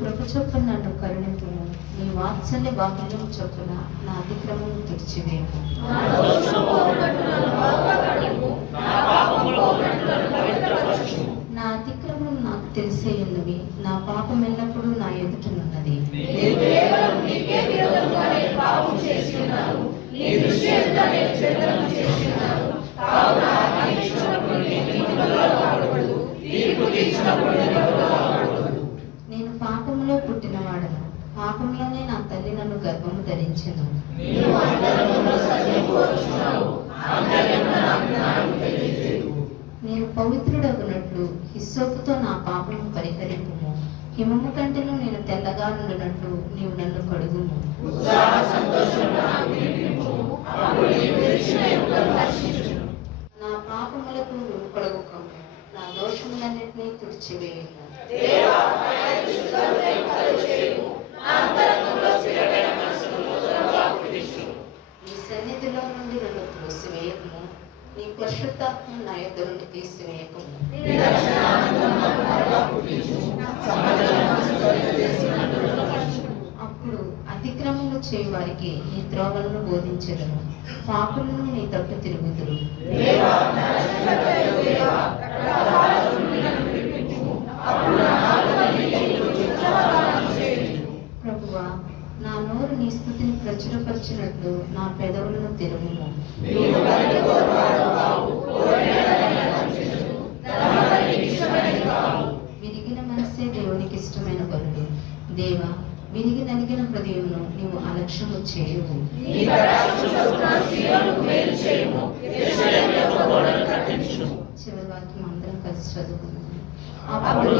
కృప చొప్పున నన్ను కరుణింపుము. నీ వాత్సల్య బాహుల్యం చొప్పున నా అతిక్రమం తుడిచివేయము. నా అతిక్రమం నాకు తెలిసే ఉన్నవి, నా పాపం ఎల్లప్పుడూ నా ఎదుటనున్నది. నేను పాపంలో పుట్టినవాడను, పాపంలోనే నా తల్లి నన్ను గర్భము ధరించెను. నేను పవిత్రుడగునట్లు హిస్సోపుతో నా పాపము పరిహరింపుము. హిమము కంటేను నేను తెల్లగా నుండినట్లు నీవు నన్ను కడుగుము. నా పాపములకు కొడవకము, నా దోషములన్నిటినీ తుడిచివేయము. నీ సన్నిధిలో నుండి నన్ను త్రోసివేయకము, నీ పరిశుద్ధాత్మ నా యొద్ద నుండి తీసివేయకము. అప్పుడు అతిక్రమములు చేయి వారికి నీ త్రోవలను బోధించెదను, పాపులను నీ తట్టు తిరుగుదురు. ప్రభువా, నా నోరు నీ స్తుతిని ప్రచురపరిచినట్లు నా పెదవులను తెరువుము. విరిగిన మనసే దేవునికి ఇష్టమైన బలుడు. దేవా, విరిగి నలిగిన హృదయమును నీవు అలక్ష్యము చేయవు. చివరి వాక్యం అందరం కలిసి చదువుకున్నాము. అప్పుడు